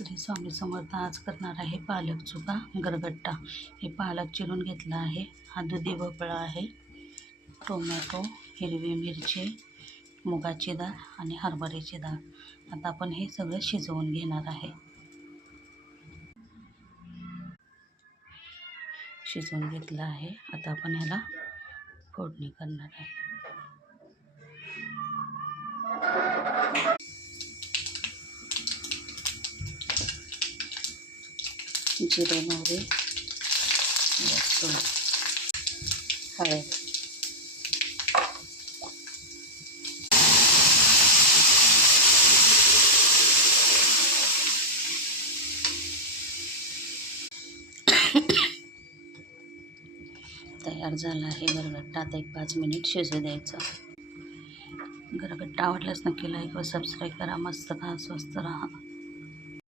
श्री स्वामी समर्थ. आज करणार आहे पालक चुका गरगट्टा. हे पालक चिरून घेतला आहे. हा दुधी भोपळा आहे, टोमॅटो, हिरवी मिरची, मुगाची डाळ आणि हरभऱ्याची डाळ. आता आपण हे सगळं शिजवून घेणार आहे. शिजवून घेतलं आहे. आता आपण ह्याला फोडणी करणार आहे. जिरे, मोहरी, लसूण, हळद, तयार झाला आहे गरगट्टा. आता एक 5 मिनिट शिजू द्यायचं. गरगट्टा आवडल्यास नक्की लाईक व सबस्क्राईब करा. मस्त खा, स्वस्त राहा.